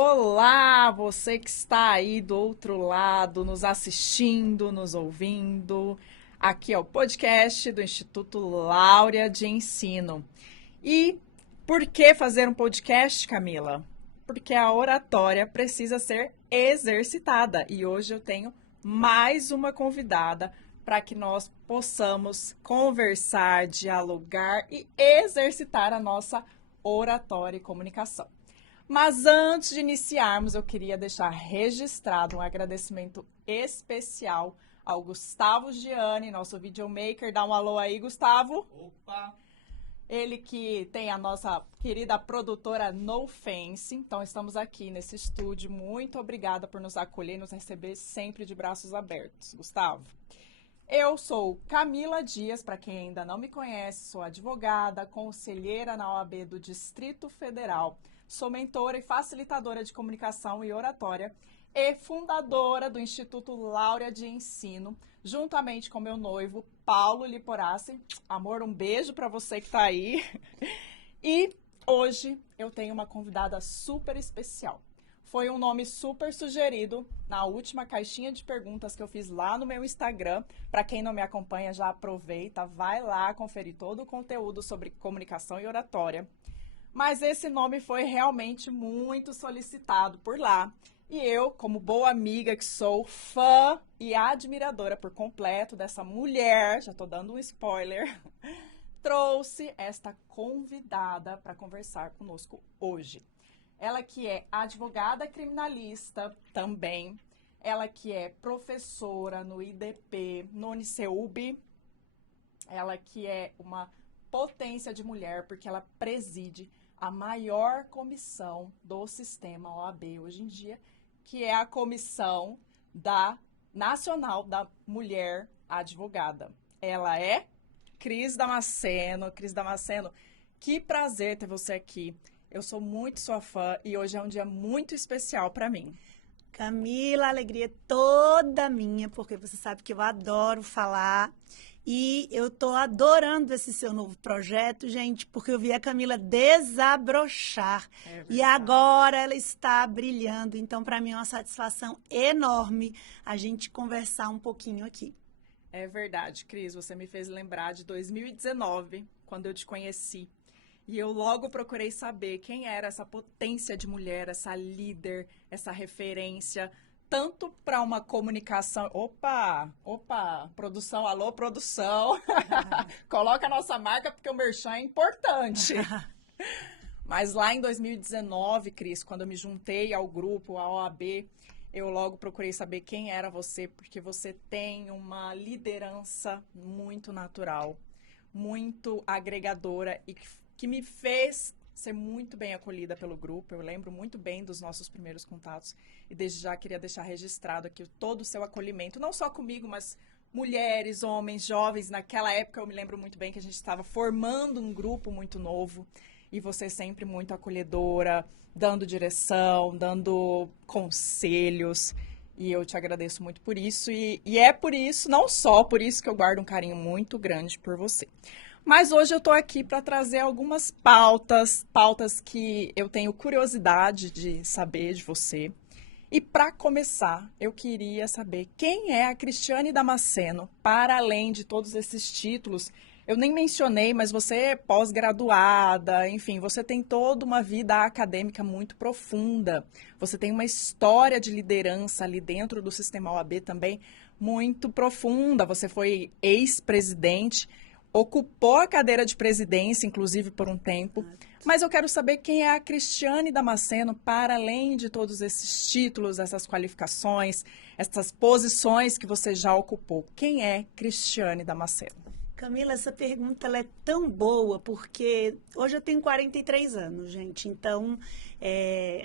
Olá, você que está aí do outro lado, nos assistindo, nos ouvindo. Aqui é o podcast do Instituto Láurea de Ensino. E por que fazer um podcast, Camila? Porque a oratória precisa ser exercitada. E hoje eu tenho mais uma convidada para que nós possamos conversar, dialogar e exercitar a nossa oratória e comunicação. Mas antes de iniciarmos, eu queria deixar registrado um agradecimento especial ao Gustavo Gianni, nosso videomaker. Dá um alô aí, Gustavo. Opa! Ele que tem a nossa querida produtora No Fancy. Então, estamos aqui nesse estúdio. Muito obrigada por nos acolher e nos receber sempre de braços abertos. Gustavo. Eu sou Camila Dias, para quem ainda não me conhece, sou advogada, conselheira na OAB do Distrito Federal. Sou mentora e facilitadora de comunicação e oratória e fundadora do Instituto Láurea de Ensino, juntamente com meu noivo, Paulo Liporassi. Amor, um beijo para você que está aí. E hoje eu tenho uma convidada super especial. Foi um nome super sugerido na última caixinha de perguntas que eu fiz lá no meu Instagram. Para quem não me acompanha, já aproveita, vai lá conferir todo o conteúdo sobre comunicação e oratória. Mas esse nome foi realmente muito solicitado por lá. E eu, como boa amiga que sou, fã e admiradora por completo dessa mulher, já estou dando um spoiler, trouxe esta convidada para conversar conosco hoje. Ela que é advogada criminalista também, ela que é professora no IDP, no Uniceub, ela que é uma potência de mulher, porque ela preside a maior comissão do sistema OAB hoje em dia, que é a Comissão Nacional da Mulher Advogada. Ela é Cris Damasceno. Cris Damasceno, que prazer ter você aqui. Eu sou muito sua fã e hoje é um dia muito especial para mim. Camila, a alegria é toda minha, porque você sabe que eu adoro falar. E eu tô adorando esse seu novo projeto, gente, porque eu vi a Camila desabrochar. E agora ela está brilhando. Então, para mim é uma satisfação enorme a gente conversar um pouquinho aqui. É verdade, Cris. Você me fez lembrar de 2019, quando eu te conheci. E eu logo procurei saber quem era essa potência de mulher, essa líder, essa referência, tanto para uma comunicação... Opa, produção, alô, produção. Coloca a nossa marca porque o merchan é importante. Mas lá em 2019, Cris, quando eu me juntei ao grupo, à OAB, eu logo procurei saber quem era você, porque você tem uma liderança muito natural, muito agregadora e que me fez ser muito bem acolhida pelo grupo. Eu lembro muito bem dos nossos primeiros contatos e desde já queria deixar registrado aqui todo o seu acolhimento, não só comigo, mas mulheres, homens, jovens. Naquela época eu me lembro muito bem que a gente estava formando um grupo muito novo e você sempre muito acolhedora, dando direção, dando conselhos. E eu te agradeço muito por isso e é por isso, não só por isso, que eu guardo um carinho muito grande por você. Mas hoje eu estou aqui para trazer algumas pautas que eu tenho curiosidade de saber de você. E para começar, eu queria saber quem é a Cristiane Damasceno, para além de todos esses títulos. Eu nem mencionei, mas você é pós-graduada, enfim, você tem toda uma vida acadêmica muito profunda. Você tem uma história de liderança ali dentro do sistema OAB também muito profunda. Você foi ex-presidente, ocupou a cadeira de presidência, inclusive, por um tempo. Mas eu quero saber quem é a Cristiane Damasceno, para além de todos esses títulos, essas qualificações, essas posições que você já ocupou. Quem é Cristiane Damasceno? Camila, essa pergunta ela é tão boa, porque hoje eu tenho 43 anos, gente. Então,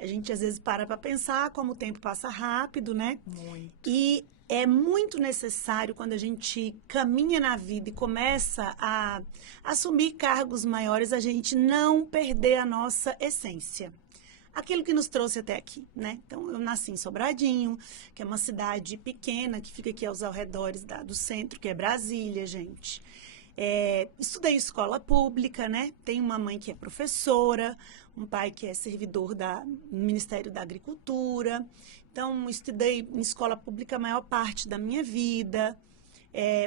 a gente às vezes para pensar como o tempo passa rápido, né? Muito. E é muito necessário, quando a gente caminha na vida e começa a assumir cargos maiores, a gente não perder a nossa essência. Aquilo que nos trouxe até aqui, né? Então, eu nasci em Sobradinho, que é uma cidade pequena, que fica aqui aos arredores do centro, que é Brasília, gente. Estudei escola pública, né? Tenho uma mãe que é professora, um pai que é servidor do Ministério da Agricultura. Então, estudei em escola pública a maior parte da minha vida.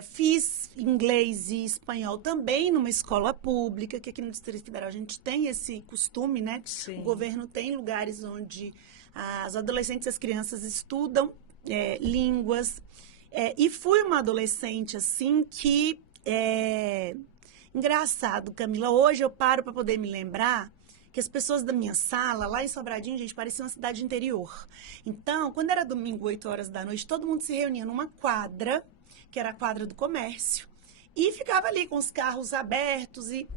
Fiz inglês e espanhol também numa escola pública, que aqui no Distrito Federal a gente tem esse costume, né? Sim. O governo tem lugares onde as adolescentes e as crianças estudam línguas. E fui uma adolescente, assim, que... Engraçado, Camila. Hoje eu paro para poder me lembrar que as pessoas da minha sala, lá em Sobradinho, gente, parecia uma cidade interior. Então, quando era domingo, 8 horas da noite, todo mundo se reunia numa quadra, que era a quadra do comércio, e ficava ali com os carros abertos. E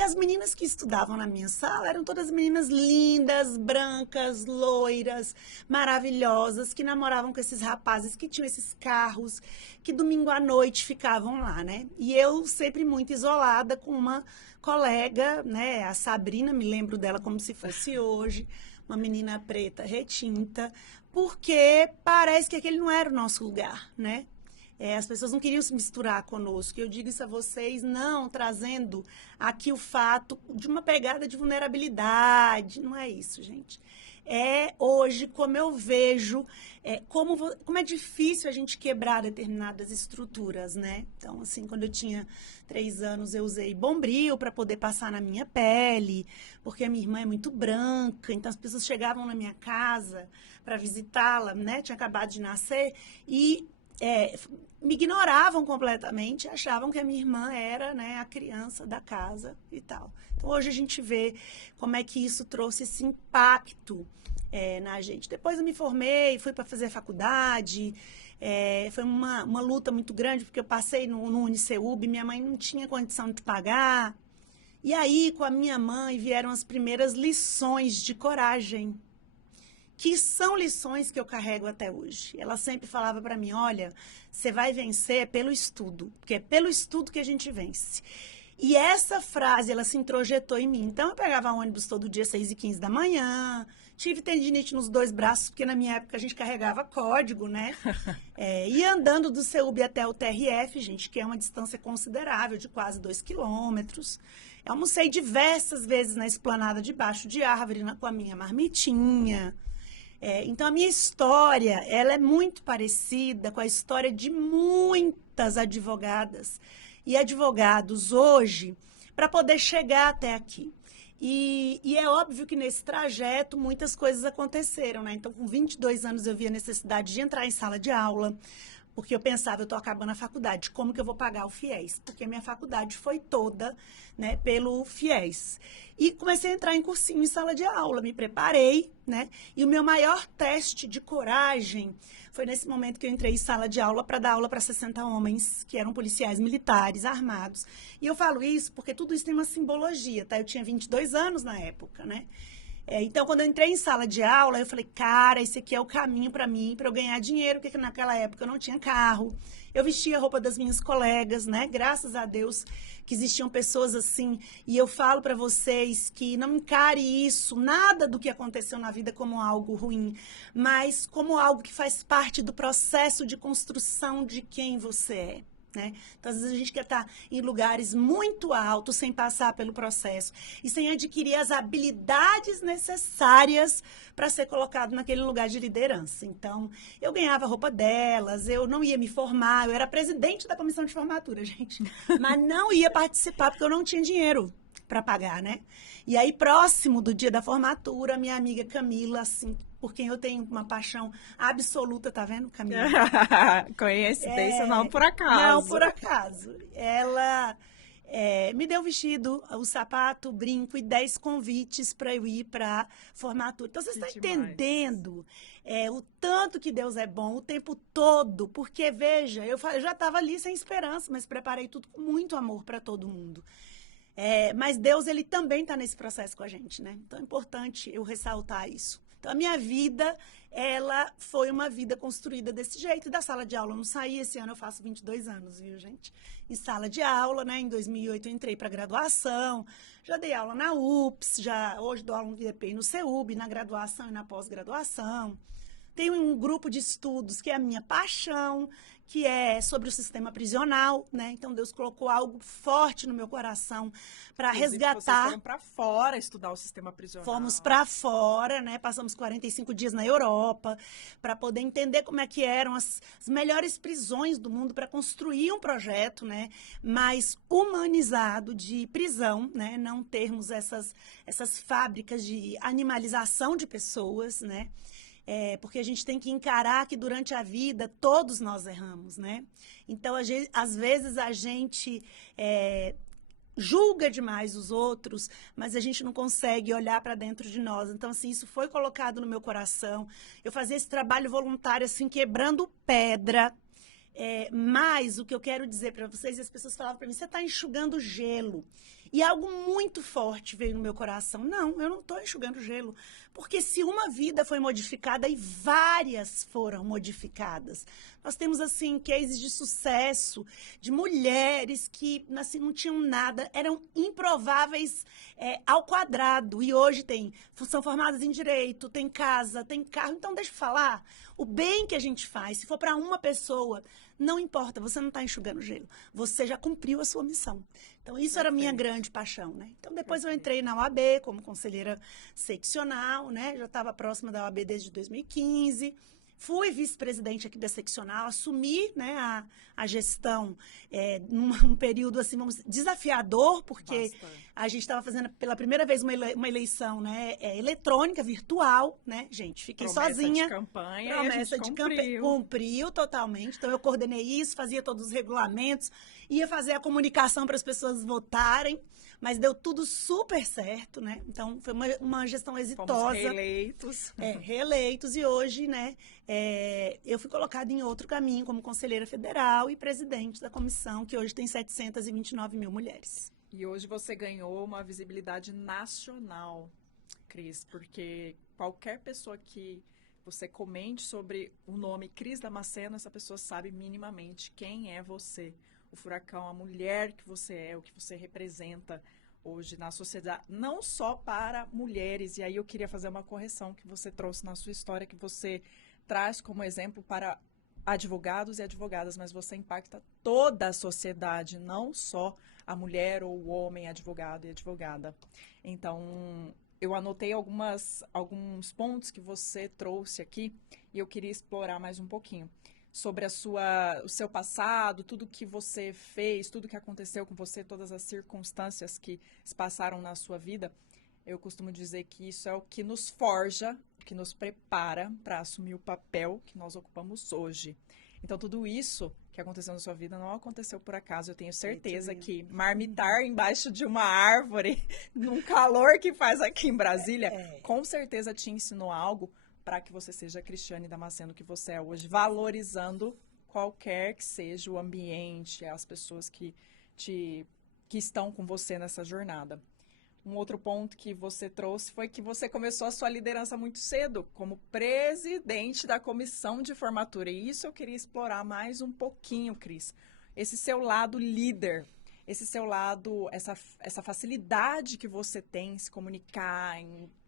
as meninas que estudavam na minha sala eram todas meninas lindas, brancas, loiras, maravilhosas, que namoravam com esses rapazes que tinham esses carros, que domingo à noite ficavam lá, né? E eu sempre muito isolada com uma colega, né? A Sabrina, me lembro dela como se fosse hoje, uma menina preta, retinta, porque parece que aquele não era o nosso lugar, né? As pessoas não queriam se misturar conosco. Eu digo isso a vocês, não trazendo aqui o fato de uma pegada de vulnerabilidade. Não é isso, gente. Hoje, como eu vejo, como é difícil a gente quebrar determinadas estruturas, né? Então, assim, quando eu tinha 3 anos, eu usei Bombril para poder passar na minha pele, porque a minha irmã é muito branca, então as pessoas chegavam na minha casa para visitá-la, né? Tinha acabado de nascer e... me ignoravam completamente, achavam que a minha irmã era, né, a criança da casa e tal. Então, hoje a gente vê como é que isso trouxe esse impacto na gente. Depois eu me formei, fui para fazer faculdade, foi uma luta muito grande, porque eu passei no Uniceub, minha mãe não tinha condição de pagar. E aí, com a minha mãe, vieram as primeiras lições de coragem, que são lições que eu carrego até hoje. Ela sempre falava para mim, olha, você vai vencer pelo estudo, porque é pelo estudo que a gente vence. E essa frase, ela se introjetou em mim. Então, eu pegava ônibus todo dia, 6h15 da manhã, tive tendinite nos 2 braços, porque na minha época a gente carregava código, né? Ia andando do CEUB até o TRF, gente, que é uma distância considerável, de quase 2 quilômetros. Eu almocei diversas vezes na esplanada debaixo de árvore, com a minha marmitinha. Então, a minha história, ela é muito parecida com a história de muitas advogadas e advogados hoje, para poder chegar até aqui. E é óbvio que nesse trajeto muitas coisas aconteceram, né? Então, com 22 anos, eu vi a necessidade de entrar em sala de aula, porque eu pensava, eu estou acabando a faculdade, como que eu vou pagar o FIES? Porque a minha faculdade foi toda, né, pelo FIES. E comecei a entrar em cursinho em sala de aula, me preparei, né? E o meu maior teste de coragem foi nesse momento que eu entrei em sala de aula para dar aula para 60 homens, que eram policiais militares, armados. E eu falo isso porque tudo isso tem uma simbologia, tá? Eu tinha 22 anos na época, né? Então, quando eu entrei em sala de aula, eu falei, cara, esse aqui é o caminho para mim, para eu ganhar dinheiro, porque naquela época eu não tinha carro. Eu vestia a roupa das minhas colegas, né? Graças a Deus que existiam pessoas assim. E eu falo para vocês que não encare isso, nada do que aconteceu na vida como algo ruim, mas como algo que faz parte do processo de construção de quem você é. Né? Então, às vezes a gente quer estar em lugares muito altos sem passar pelo processo e sem adquirir as habilidades necessárias para ser colocado naquele lugar de liderança. Então, eu ganhava a roupa delas, eu não ia me formar, eu era presidente da comissão de formatura, gente, mas não ia participar porque eu não tinha dinheiro para pagar, né? E aí, próximo do dia da formatura, minha amiga Camila, assim, por quem eu tenho uma paixão absoluta, tá vendo, Camila? Coincidência, não por acaso. Não por acaso. Ela me deu o vestido, o sapato, o brinco e 10 convites para eu ir para formatura. Então, você está entendendo o tanto que Deus é bom o tempo todo, porque, veja, eu já estava ali sem esperança, mas preparei tudo com muito amor para todo mundo. Mas Deus, ele também está nesse processo com a gente, né? Então, é importante eu ressaltar isso. Então, a minha vida, ela foi uma vida construída desse jeito. E da sala de aula eu não saí. Esse ano eu faço 22 anos, viu, gente? Em sala de aula, né? Em 2008 eu entrei para graduação. Já dei aula na UPS. Hoje dou aula no IDP e no CEUB, na graduação e na pós-graduação. Tem um grupo de estudos que é a minha paixão, que é sobre o sistema prisional, né? Então, Deus colocou algo forte no meu coração para resgatar. Vocês foram para fora estudar o sistema prisional. Fomos para fora, né? Passamos 45 dias na Europa para poder entender como é que eram as melhores prisões do mundo para construir um projeto, né? Mais humanizado de prisão, né? Não termos essas fábricas de animalização de pessoas, né? Porque a gente tem que encarar que durante a vida todos nós erramos, né? Então, às vezes a gente julga demais os outros, mas a gente não consegue olhar para dentro de nós. Então, assim, isso foi colocado no meu coração. Eu fazia esse trabalho voluntário, assim, quebrando pedra. Mas o que eu quero dizer para vocês, as pessoas falavam para mim, você está enxugando gelo. E algo muito forte veio no meu coração. Não, eu não estou enxugando gelo. Porque se uma vida foi modificada e várias foram modificadas. Nós temos, assim, cases de sucesso de mulheres que, assim, não tinham nada, eram improváveis ao quadrado. E hoje são formadas em direito, tem casa, tem carro. Então, deixa eu falar, o bem que a gente faz, se for para uma pessoa, não importa, você não está enxugando gelo. Você já cumpriu a sua missão. Então, isso era a minha grande paixão, né? Então, depois eu entrei na OAB como conselheira seccional, né? Já estava próxima da OAB desde 2015. Fui vice-presidente aqui da seccional, assumi, né, a gestão num período assim, desafiador, porque a gente estava fazendo pela primeira vez uma eleição, né, eletrônica, virtual, né, gente, fiquei sozinha. Promessa de campanha, cumpriu totalmente. Então eu coordenei isso, fazia todos os regulamentos, ia fazer a comunicação para as pessoas votarem. Mas deu tudo super certo, né? Então, foi uma gestão exitosa. Fomos reeleitos. Reeleitos. E hoje, né, eu fui colocada em outro caminho como conselheira federal e presidente da comissão, que hoje tem 729 mil mulheres. E hoje você ganhou uma visibilidade nacional, Cris, porque qualquer pessoa que você comente sobre o nome Cris Damasceno, essa pessoa sabe minimamente quem é você. O Furacão, a mulher que você é, o que você representa hoje na sociedade, não só para mulheres. E aí eu queria fazer uma correção que você trouxe na sua história, que você traz como exemplo para advogados e advogadas, mas você impacta toda a sociedade, não só a mulher ou o homem advogado e advogada. Então, eu anotei alguns pontos que você trouxe aqui e eu queria explorar mais um pouquinho sobre o seu passado, tudo que você fez, tudo que aconteceu com você, todas as circunstâncias que se passaram na sua vida. Eu costumo dizer que isso é o que nos forja, que nos prepara para assumir o papel que nós ocupamos hoje. Então, tudo isso que aconteceu na sua vida não aconteceu por acaso. Eu tenho certeza que marmitar embaixo de uma árvore, num calor que faz aqui em Brasília, com certeza te ensinou algo para que você seja a Cristiane Damasceno que você é hoje, valorizando qualquer que seja o ambiente, as pessoas que estão com você nessa jornada. Um outro ponto que você trouxe foi que você começou a sua liderança muito cedo, como presidente da comissão de formatura. E isso eu queria explorar mais um pouquinho, Cris. Esse seu lado líder, esse seu lado, essa facilidade que você tem em se comunicar,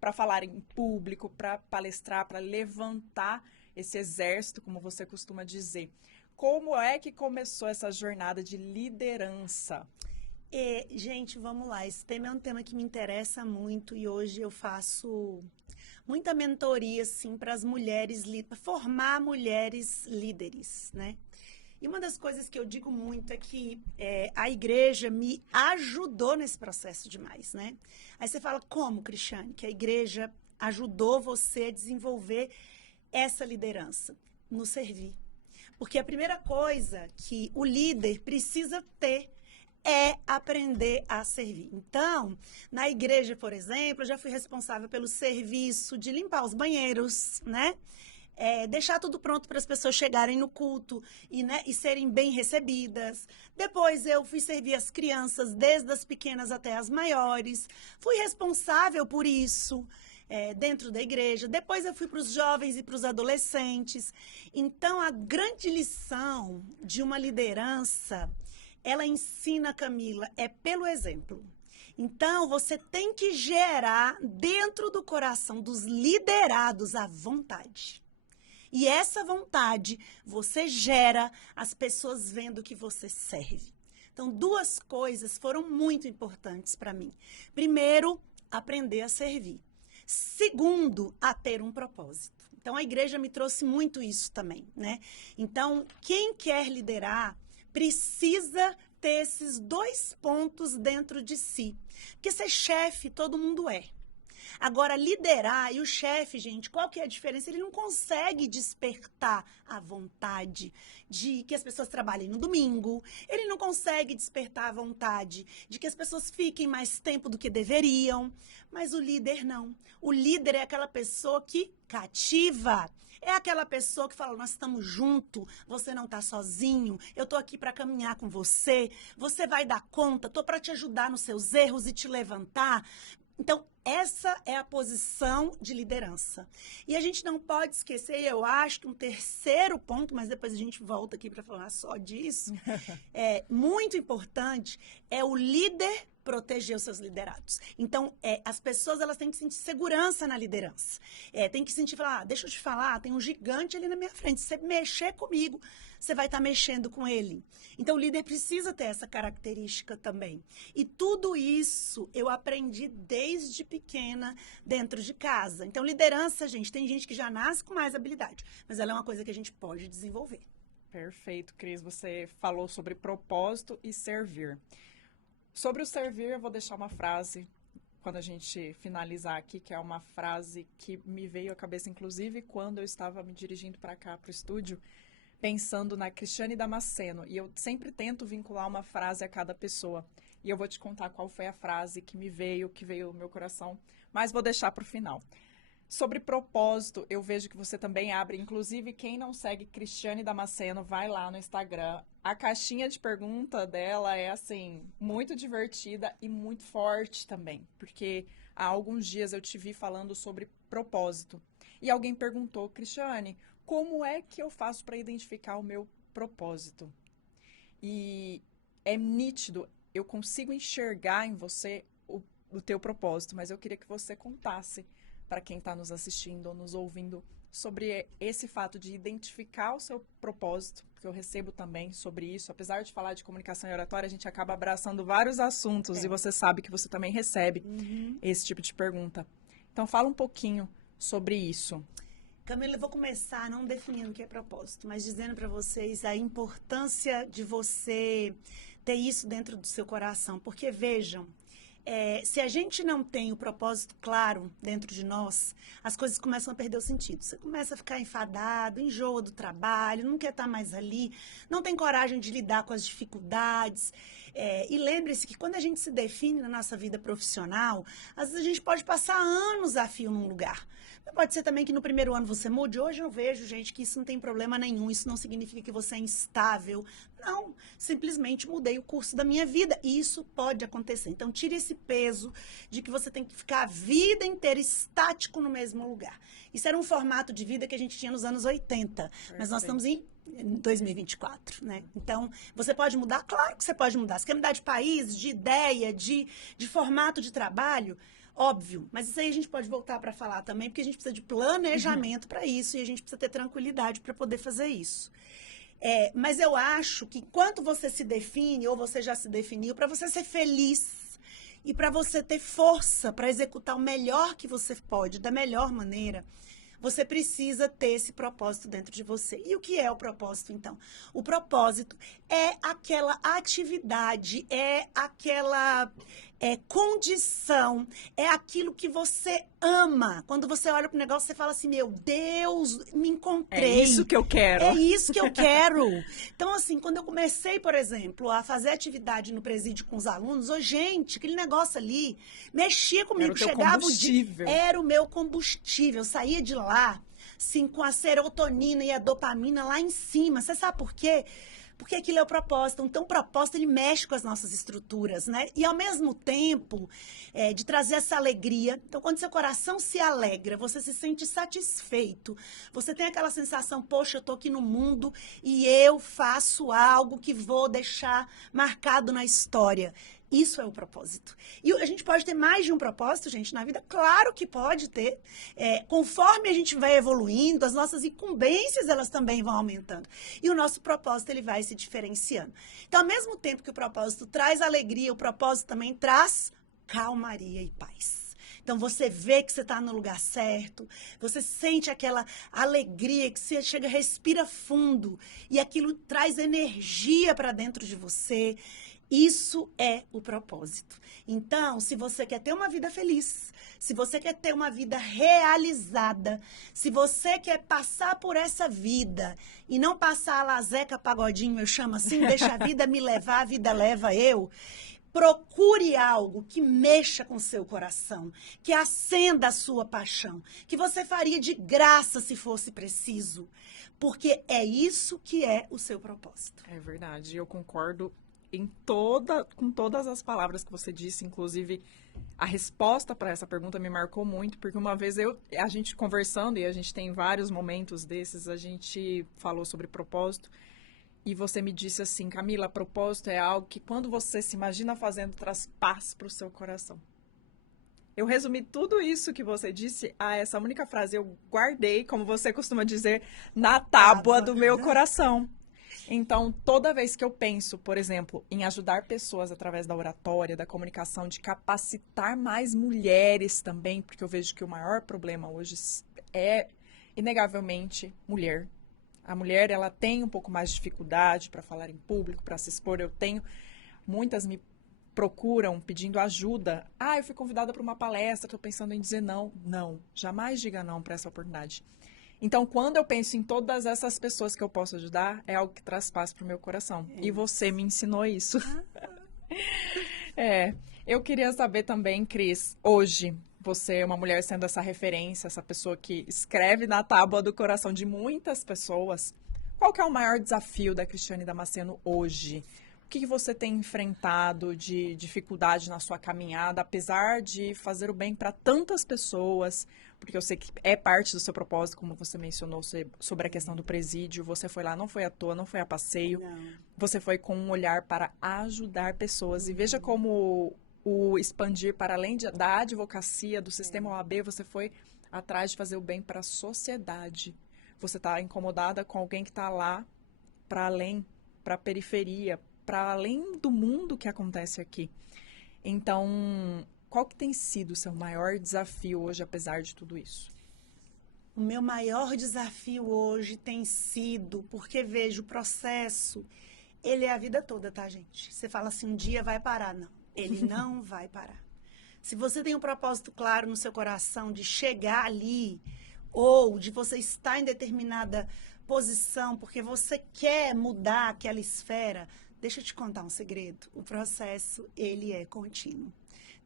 para falar em público, para palestrar, para levantar esse exército, como você costuma dizer. Como é que começou essa jornada de liderança? Gente, vamos lá. Esse tema é um tema que me interessa muito e hoje eu faço muita mentoria, assim, para as mulheres, para formar mulheres líderes, né? E uma das coisas que eu digo muito é que a igreja me ajudou nesse processo demais, né? Aí você fala, como, Cristiane, que a igreja ajudou você a desenvolver essa liderança? No servir. Porque a primeira coisa que o líder precisa ter é aprender a servir. Então, na igreja, por exemplo, eu já fui responsável pelo serviço de limpar os banheiros, né? Deixar tudo pronto para as pessoas chegarem no culto e serem bem recebidas. Depois eu fui servir as crianças, desde as pequenas até as maiores. Fui responsável por isso dentro da igreja. Depois eu fui para os jovens e para os adolescentes. Então, a grande lição de uma liderança, ela ensina, Camila, pelo exemplo. Então, você tem que gerar dentro do coração dos liderados a vontade. E essa vontade você gera as pessoas vendo que você serve. Então, duas coisas foram muito importantes para mim. Primeiro, aprender a servir. Segundo, a ter um propósito. Então, a igreja me trouxe muito isso também, né? Então, quem quer liderar precisa ter esses dois pontos dentro de si. Porque ser chefe, todo mundo é. Agora, liderar, e o chefe, gente, qual que é a diferença? Ele não consegue despertar a vontade de que as pessoas trabalhem no domingo, ele não consegue despertar a vontade de que as pessoas fiquem mais tempo do que deveriam, mas o líder não. O líder é aquela pessoa que cativa. É aquela pessoa que fala, nós estamos juntos, você não está sozinho, eu estou aqui para caminhar com você, você vai dar conta, estou para te ajudar nos seus erros e te levantar. Então, essa é a posição de liderança. E a gente não pode esquecer, eu acho que um terceiro ponto, mas depois a gente volta aqui para falar só disso, é muito importante, é o líder proteger os seus liderados. Então, as pessoas elas têm que sentir segurança na liderança. Tem que sentir, falar, deixa eu te falar, tem um gigante ali na minha frente. Se você mexer comigo, você vai estar mexendo com ele. Então, o líder precisa ter essa característica também. E tudo isso eu aprendi desde pequena dentro de casa. Então, liderança, gente, tem gente que já nasce com mais habilidade, mas ela é uma coisa que a gente pode desenvolver. Perfeito, Cris. Você falou sobre propósito e servir. Sobre o servir, eu vou deixar uma frase, quando a gente finalizar aqui, que é uma frase que me veio à cabeça, inclusive, quando eu estava me dirigindo para cá, para o estúdio, pensando na Cristiane Damasceno. E eu sempre tento vincular uma frase a cada pessoa. E eu vou te contar qual foi a frase que veio no meu coração, mas vou deixar para o final. Sobre propósito, eu vejo que você também abre, inclusive quem não segue Cristiane Damasceno, vai lá no Instagram. A caixinha de pergunta dela é, assim, muito divertida e muito forte também, porque há alguns dias eu te vi falando sobre propósito. E alguém perguntou, Cristiane, como é que eu faço para identificar o meu propósito? E é nítido, eu consigo enxergar em você o teu propósito, mas eu queria que você contasse para quem está nos assistindo ou nos ouvindo sobre esse fato de identificar o seu propósito, porque eu recebo também sobre isso. Apesar de falar de comunicação e oratória, a gente acaba abraçando vários assuntos e você sabe que você também recebe esse tipo de pergunta. Então, fala um pouquinho sobre isso. Camila, eu vou começar não definindo o que é propósito, mas dizendo para vocês a importância de você ter isso dentro do seu coração. Porque, vejam, se a gente não tem o propósito claro dentro de nós, as coisas começam a perder o sentido. Você começa a ficar enfadado, enjoa do trabalho, não quer estar mais ali, não tem coragem de lidar com as dificuldades. E lembre-se que quando a gente se define na nossa vida profissional, às vezes a gente pode passar anos a fio num lugar. Mas pode ser também que no primeiro ano você mude. Hoje eu vejo, gente, que isso não tem problema nenhum. Isso não significa que você é instável. Não, simplesmente mudei o curso da minha vida. E isso pode acontecer. Então, tire esse peso de que você tem que ficar a vida inteira estático no mesmo lugar. Isso era um formato de vida que a gente tinha nos anos 80. Mas nós estamos em 2024, né? Então, você pode mudar? Claro que você pode mudar. Você quer mudar de país, de ideia, de formato de trabalho? Óbvio, mas isso aí a gente pode voltar para falar também, porque a gente precisa de planejamento para isso e a gente precisa ter tranquilidade para poder fazer isso. Mas eu acho que enquanto você se define, ou você já se definiu, para você ser feliz e para você ter força para executar o melhor que você pode, da melhor maneira, você precisa ter esse propósito dentro de você. E o que é o propósito, então? O propósito é aquela atividade, é aquela condição, é aquilo que você ama. Quando você olha para o negócio, você fala assim, meu Deus, me encontrei. É isso que eu quero. É isso que eu quero. Então, assim, quando eu comecei, por exemplo, a fazer atividade no presídio com os alunos, gente, aquele negócio ali mexia comigo. Era o teu combustível. Era o meu combustível. Eu saía de lá, assim, com a serotonina e a dopamina lá em cima. Você sabe por quê? Porque aquilo é o propósito. Então, o propósito, ele mexe com as nossas estruturas, né? E, ao mesmo tempo, de trazer essa alegria. Então, quando seu coração se alegra, você se sente satisfeito. Você tem aquela sensação, poxa, eu tô aqui no mundo e eu faço algo que vou deixar marcado na história. Isso é o propósito. E a gente pode ter mais de um propósito, gente, na vida? Claro que pode ter. Conforme a gente vai evoluindo, as nossas incumbências, elas também vão aumentando. E o nosso propósito, ele vai se diferenciando. Então, ao mesmo tempo que o propósito traz alegria, o propósito também traz calmaria e paz. Então, você vê que você está no lugar certo, você sente aquela alegria, que você chega, respira fundo, e aquilo traz energia para dentro de você. Isso é o propósito. Então, se você quer ter uma vida feliz, se você quer ter uma vida realizada, se você quer passar por essa vida e não passar a lazeca pagodinho, eu chamo assim, deixa a vida me levar, a vida leva eu, procure algo que mexa com o seu coração, que acenda a sua paixão, que você faria de graça se fosse preciso, porque é isso que é o seu propósito. É verdade, eu concordo com todas as palavras que você disse, inclusive a resposta para essa pergunta me marcou muito, porque uma vez a gente conversando, e a gente tem vários momentos desses, a gente falou sobre propósito, e você me disse assim, Camila, propósito é algo que quando você se imagina fazendo, traz paz para o seu coração. Eu resumi tudo isso que você disse a essa única frase, eu guardei, como você costuma dizer, na tábua do meu coração. Então, toda vez que eu penso, por exemplo, em ajudar pessoas através da oratória, da comunicação, de capacitar mais mulheres também, porque eu vejo que o maior problema hoje é, inegavelmente, mulher. A mulher, ela tem um pouco mais de dificuldade para falar em público, para se expor. Muitas me procuram pedindo ajuda. Eu fui convidada para uma palestra, estou pensando em dizer não. Não, jamais diga não para essa oportunidade. Então, quando eu penso em todas essas pessoas que eu posso ajudar, é algo que traz paz para o meu coração. E você me ensinou isso. Eu queria saber também, Cris, hoje, você é uma mulher sendo essa referência, essa pessoa que escreve na tábua do coração de muitas pessoas. Qual que é o maior desafio da Cristiane Damasceno hoje? O que você tem enfrentado de dificuldade na sua caminhada, apesar de fazer o bem para tantas pessoas? Porque eu sei que é parte do seu propósito, como você mencionou, sobre a questão do presídio. Você foi lá, não foi à toa, não foi a passeio. Não. Você foi com um olhar para ajudar pessoas. E veja como o expandir para além da advocacia, do sistema OAB, você foi atrás de fazer o bem para a sociedade. Você está incomodada com alguém que está lá para além, para a periferia, para além do mundo que acontece aqui. Então, qual que tem sido o seu maior desafio hoje, apesar de tudo isso? O meu maior desafio hoje tem sido, porque vejo o processo, ele é a vida toda, tá, gente? Você fala assim, um dia vai parar. Não, ele não vai parar. Se você tem um propósito claro no seu coração de chegar ali, ou de você estar em determinada posição, porque você quer mudar aquela esfera, deixa eu te contar um segredo. O processo, ele é contínuo.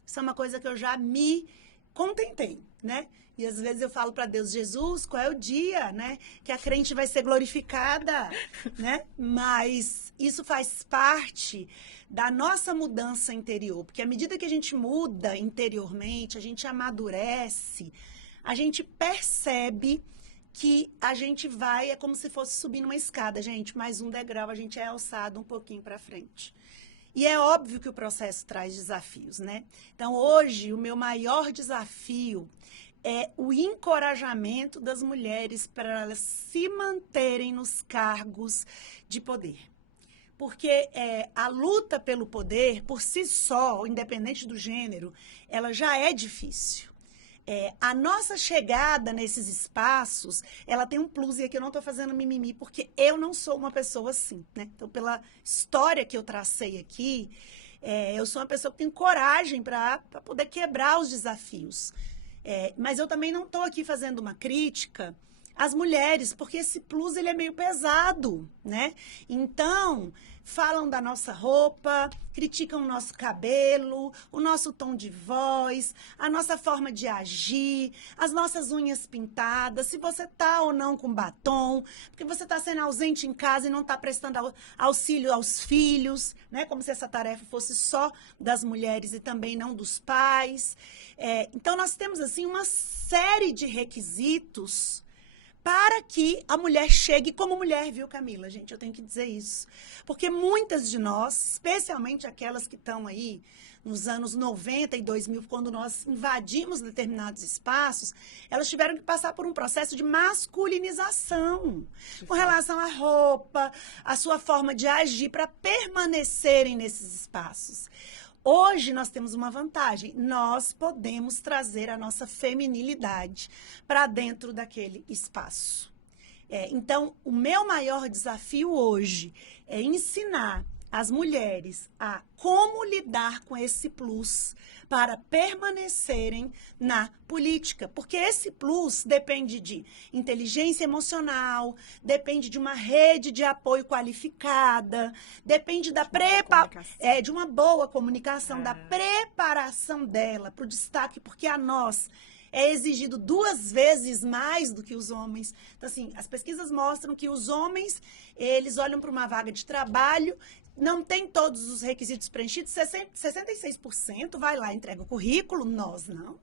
Isso é uma coisa que eu já me contentei, né? E às vezes eu falo para Deus, Jesus, qual é o dia, né? Que a crente vai ser glorificada, né? Mas isso faz parte da nossa mudança interior. Porque à medida que a gente muda interiormente, a gente amadurece, a gente percebe que a gente vai, é como se fosse subir numa escada, gente. Mais um degrau, a gente é alçado um pouquinho para frente. E é óbvio que o processo traz desafios, né? Então, hoje, o meu maior desafio é o encorajamento das mulheres para elas se manterem nos cargos de poder. Porque a luta pelo poder, por si só, independente do gênero, ela já é difícil. A nossa chegada nesses espaços, ela tem um plus, e aqui eu não estou fazendo mimimi, porque eu não sou uma pessoa assim, né? Então, pela história que eu tracei aqui, eu sou uma pessoa que tem coragem para poder quebrar os desafios. Mas eu também não estou aqui fazendo uma crítica às mulheres, porque esse plus ele é meio pesado, né? Então, falam da nossa roupa, criticam o nosso cabelo, o nosso tom de voz, a nossa forma de agir, as nossas unhas pintadas, se você tá ou não com batom, porque você está sendo ausente em casa e não está prestando auxílio aos filhos, né? Como se essa tarefa fosse só das mulheres e também não dos pais. Então, nós temos, assim, uma série de requisitos para que a mulher chegue como mulher, viu, Camila? Gente, eu tenho que dizer isso. Porque muitas de nós, especialmente aquelas que estão aí nos anos 90 e 2000, quando nós invadimos determinados espaços, elas tiveram que passar por um processo de masculinização com relação à roupa, à sua forma de agir para permanecerem nesses espaços. Hoje nós temos uma vantagem, nós podemos trazer a nossa feminilidade para dentro daquele espaço. Então, o meu maior desafio hoje é ensinar as mulheres a como lidar com esse plus para permanecerem na política. Porque esse plus depende de inteligência emocional, depende de uma rede de apoio qualificada, depende de uma boa comunicação, da preparação dela para o destaque, porque a nós é exigido 2 vezes mais do que os homens. Então, assim, as pesquisas mostram que os homens, eles olham para uma vaga de trabalho, não tem todos os requisitos preenchidos, 66% vai lá, entrega o currículo, nós não.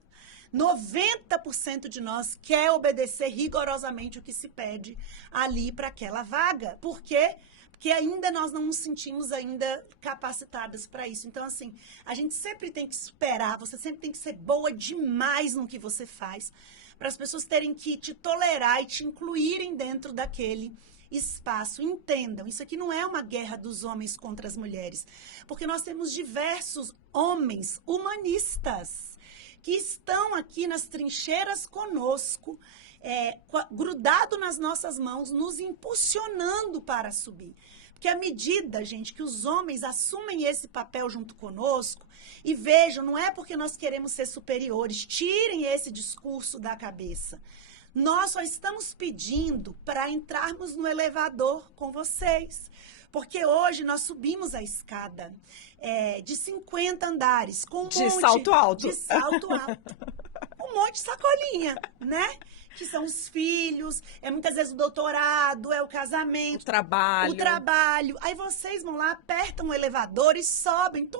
90% de nós quer obedecer rigorosamente o que se pede ali para aquela vaga. Por quê? Porque ainda nós não nos sentimos ainda capacitadas para isso. Então, assim, a gente sempre tem que superar, você sempre tem que ser boa demais no que você faz, para as pessoas terem que te tolerar e te incluírem dentro daquele espaço. Entendam, isso aqui não é uma guerra dos homens contra as mulheres, porque nós temos diversos homens humanistas que estão aqui nas trincheiras conosco, grudado nas nossas mãos, nos impulsionando para subir. Porque à medida, gente, que os homens assumem esse papel junto conosco, e vejam, não é porque nós queremos ser superiores, tirem esse discurso da cabeça. Nós só estamos pedindo para entrarmos no elevador com vocês. Porque hoje nós subimos a escada de 50 andares com de salto alto. De salto alto. Um monte de sacolinha, né? Que são os filhos, muitas vezes o doutorado, o casamento. O trabalho. Aí vocês vão lá, apertam o elevador e sobem.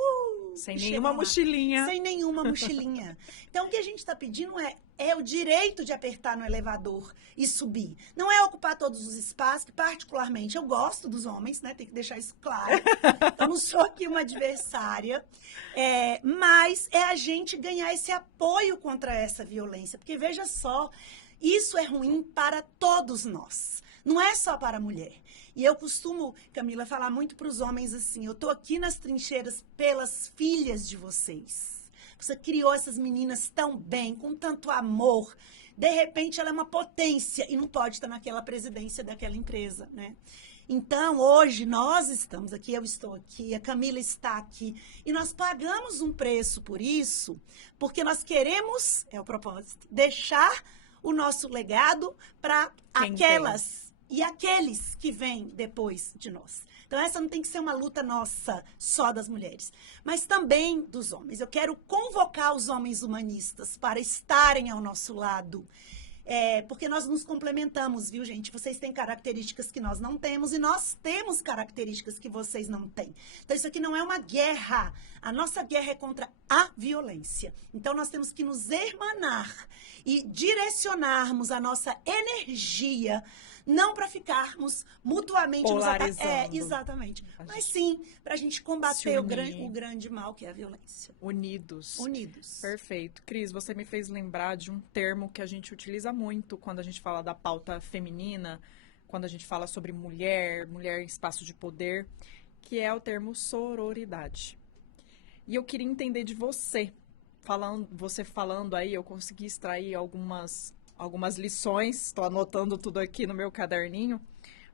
Sem nenhuma mochilinha. Sem nenhuma mochilinha. Então, o que a gente está pedindo é o direito de apertar no elevador e subir. Não é ocupar todos os espaços, que particularmente eu gosto dos homens, né? Tem que deixar isso claro. Então, não sou aqui uma adversária. Mas é a gente ganhar esse apoio contra essa violência. Porque, veja só, isso é ruim para todos nós. Não é só para a mulher. E eu costumo, Camila, falar muito para os homens assim, eu estou aqui nas trincheiras pelas filhas de vocês. Você criou essas meninas tão bem, com tanto amor. De repente, ela é uma potência e não pode estar naquela presidência daquela empresa, né? Então, hoje, nós estamos aqui, eu estou aqui, a Camila está aqui. E nós pagamos um preço por isso, porque nós queremos, é o propósito, deixar o nosso legado para aquelas e aqueles que vêm depois de nós. Então, essa não tem que ser uma luta nossa, só das mulheres, mas também dos homens. Eu quero convocar os homens humanistas para estarem ao nosso lado, porque nós nos complementamos, viu, gente? Vocês têm características que nós não temos e nós temos características que vocês não têm. Então, isso aqui não é uma guerra. A nossa guerra é contra a violência. Então, nós temos que nos hermanar e direcionarmos a nossa energia, não para ficarmos mutuamente polarizando. Exatamente. Mas sim, para a gente combater o grande mal que é a violência. Unidos. Unidos. Perfeito. Cris, você me fez lembrar de um termo que a gente utiliza muito quando a gente fala da pauta feminina, quando a gente fala sobre mulher em espaço de poder, que é o termo sororidade. E eu queria entender de você. Você falando aí, eu consegui extrair algumas lições, estou anotando tudo aqui no meu caderninho,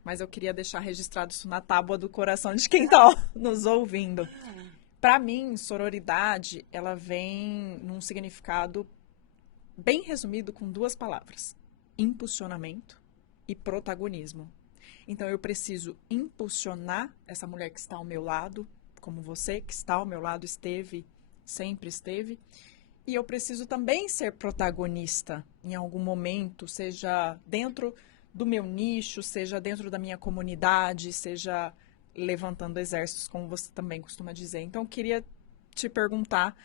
mas eu queria deixar registrado isso na tábua do coração de quem está nos ouvindo. Para mim, sororidade, ela vem num significado bem resumido com 2 palavras: impulsionamento e protagonismo. Então, eu preciso impulsionar essa mulher que está ao meu lado, como você que está ao meu lado sempre esteve, e eu preciso também ser protagonista em algum momento, seja dentro do meu nicho, seja dentro da minha comunidade, seja levantando exércitos, como você também costuma dizer. Então, eu queria te perguntar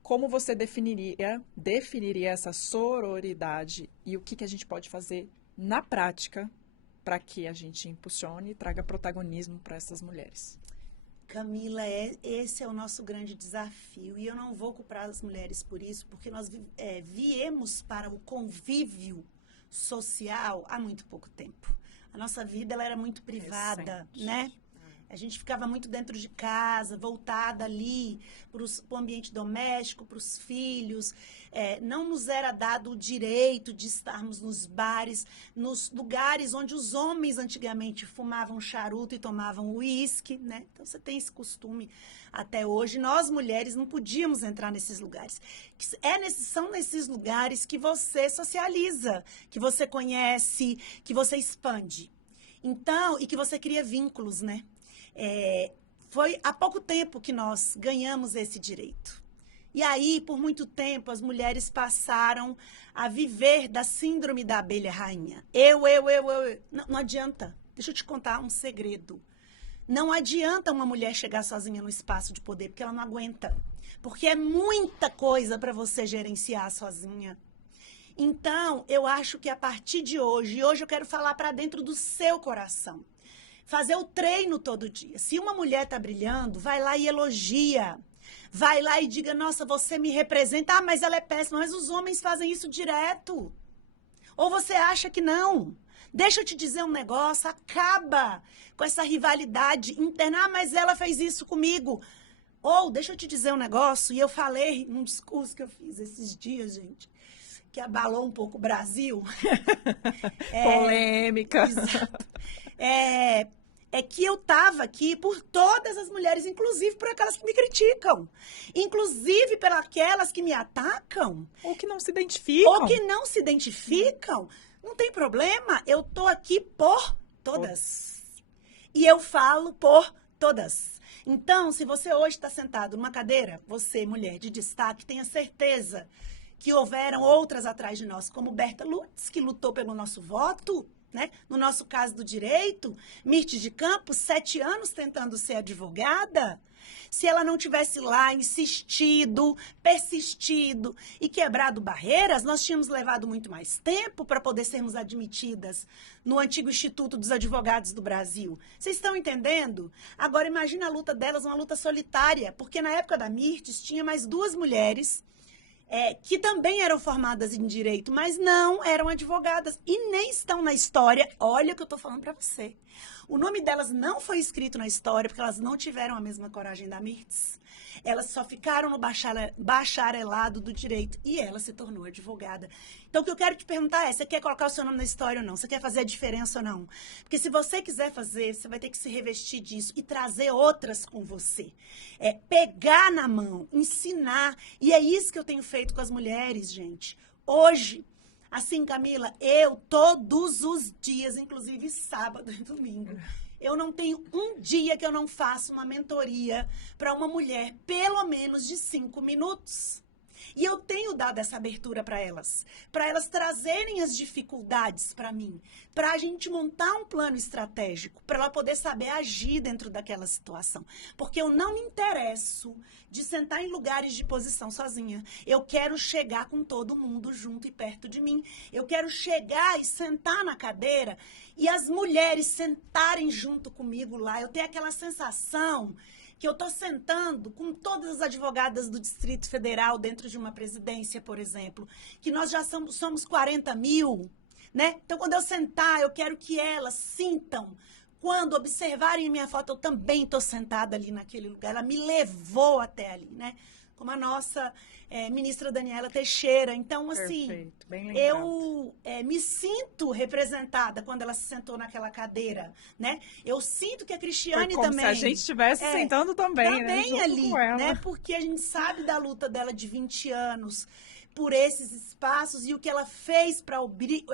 como você definiria essa sororidade e o que a gente pode fazer na prática para que a gente impulsione e traga protagonismo para essas mulheres? Camila, esse é o nosso grande desafio. E eu não vou culpar as mulheres por isso, porque nós viemos para o convívio social há muito pouco tempo. A nossa vida ela era muito privada, Recente. né? A gente ficava muito dentro de casa, voltada ali para o ambiente doméstico, para os filhos. Não nos era dado o direito de estarmos nos bares, nos lugares onde os homens antigamente fumavam charuto e tomavam uísque, né? Então, você tem esse costume até hoje. Nós, mulheres, não podíamos entrar nesses lugares. São nesses lugares que você socializa, que você conhece, que você expande. Então, e que você cria vínculos, né? Foi há pouco tempo que nós ganhamos esse direito. E aí, por muito tempo, as mulheres passaram a viver da síndrome da abelha rainha. Eu. Não adianta. Deixa eu te contar um segredo. Não adianta uma mulher chegar sozinha no espaço de poder, porque ela não aguenta. Porque é muita coisa para você gerenciar sozinha. Então, eu acho que a partir de hoje, e hoje eu quero falar para dentro do seu coração. Fazer o treino todo dia. Se uma mulher está brilhando, vai lá e elogia. Vai lá e diga, nossa, você me representa. Ah, mas ela é péssima. Mas os homens fazem isso direto. Ou você acha que não? Deixa eu te dizer um negócio, acaba com essa rivalidade interna. Ah, mas ela fez isso comigo. Ou, deixa eu te dizer um negócio, e eu falei num discurso que eu fiz esses dias, gente, que abalou um pouco o Brasil. Polêmica. Exato. É que eu estava aqui por todas as mulheres, inclusive por aquelas que me criticam. Inclusive por aquelas que me atacam. Ou que não se identificam. Ou que não se identificam. Não tem problema, eu tô aqui por todas. E eu falo por todas. Então, se você hoje está sentado numa cadeira, você, mulher de destaque, tenha certeza que houveram outras atrás de nós, como Berta Lutz, que lutou pelo nosso voto, né? No nosso caso do direito, Mirtes de Campos, 7 anos tentando ser advogada. Se ela não tivesse lá insistido, persistido e quebrado barreiras, nós tínhamos levado muito mais tempo para poder sermos admitidas no antigo Instituto dos Advogados do Brasil. Vocês estão entendendo? Agora imagina a luta delas, uma luta solitária, porque na época da Mirtes tinha mais 2 mulheres que também eram formadas em direito, mas não eram advogadas e nem estão na história. Olha o que eu estou falando para você. O nome delas não foi escrito na história porque elas não tiveram a mesma coragem da Mirtes. Elas só ficaram no bacharelado do direito e ela se tornou advogada. Então, o que eu quero te perguntar é, você quer colocar o seu nome na história ou não? Você quer fazer a diferença ou não? Porque se você quiser fazer, você vai ter que se revestir disso e trazer outras com você. Pegar na mão, ensinar. E é isso que eu tenho feito com as mulheres, gente. Hoje, assim, Camila, eu todos os dias, inclusive sábado e domingo, eu não tenho um dia que eu não faça uma mentoria para uma mulher, pelo menos de 5 minutos. E eu tenho dado essa abertura para elas trazerem as dificuldades para mim, para a gente montar um plano estratégico, para ela poder saber agir dentro daquela situação. Porque eu não me interesso de sentar em lugares de posição sozinha. Eu quero chegar com todo mundo junto e perto de mim. Eu quero chegar e sentar na cadeira e as mulheres sentarem junto comigo lá. Eu tenho aquela sensação que eu estou sentando com todas as advogadas do Distrito Federal dentro de uma presidência, por exemplo, que nós já somos 40 mil, né? Então, quando eu sentar, eu quero que elas sintam, quando observarem minha foto, eu também estou sentada ali naquele lugar, ela me levou até ali, né? Como a nossa ministra Daniela Teixeira. Então, assim, Perfeito, bem lembrado. eu me sinto representada quando ela se sentou naquela cadeira, né? Eu sinto que a Cristiane Foi como também... se a gente estivesse sentando também, né? Também Junto ali, com ela. né? Porque a gente sabe da luta dela de 20 anos por esses espaços e o que ela fez para abrir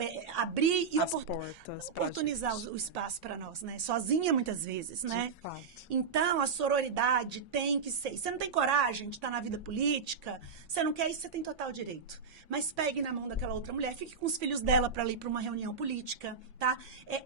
e As portas pra oportunizar gente. o espaço para nós, né? Sozinha muitas vezes, né? De fato. Então, a sororidade tem que ser... Você não tem coragem de estar na vida política, você não quer isso, você tem total direito. Mas pegue na mão daquela outra mulher, fique com os filhos dela para ir para uma reunião política, tá?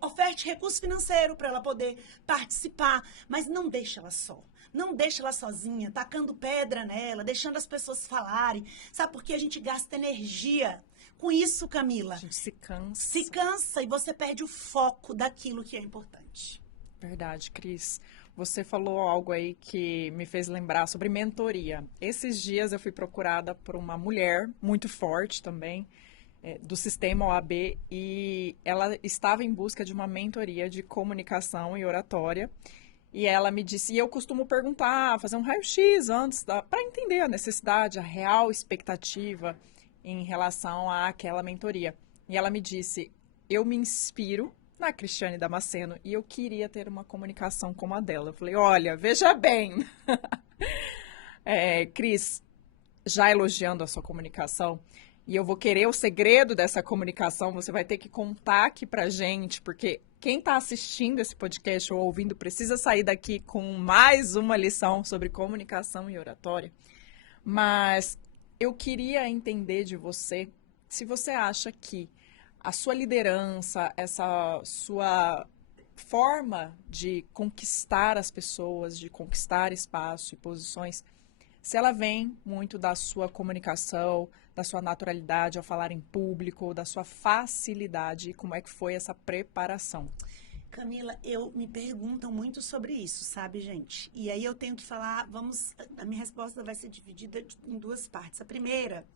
Oferte recurso financeiro para ela poder participar, mas não deixe ela só. Não deixe ela sozinha, tacando pedra nela, deixando as pessoas falarem. Sabe por que a gente gasta energia com isso, Camila. A gente se cansa. Se cansa e você perde o foco daquilo que é importante. Verdade, Cris. Você falou algo aí que me fez lembrar sobre mentoria. Esses dias eu fui procurada por uma mulher muito forte também, do sistema OAB, e ela estava em busca de uma mentoria de comunicação e oratória. E ela me disse, e eu costumo perguntar, fazer um raio-x antes, para entender a necessidade, a real expectativa em relação àquela mentoria. E ela me disse, eu me inspiro na Cristiane Damasceno e eu queria ter uma comunicação como a dela. Eu falei, olha, veja bem, Cris, já elogiando a sua comunicação, e eu vou querer o segredo dessa comunicação, você vai ter que contar aqui pra gente, porque quem está assistindo esse podcast ou ouvindo precisa sair daqui com mais uma lição sobre comunicação e oratória. Mas eu queria entender de você se você acha que a sua liderança, essa sua forma de conquistar as pessoas, de conquistar espaço e posições, se ela vem muito da sua comunicação, da sua naturalidade ao falar em público, da sua facilidade, como é que foi essa preparação? Camila, me perguntam muito sobre isso, sabe, gente? E aí eu tenho que falar, a minha resposta vai ser dividida em duas partes. A primeira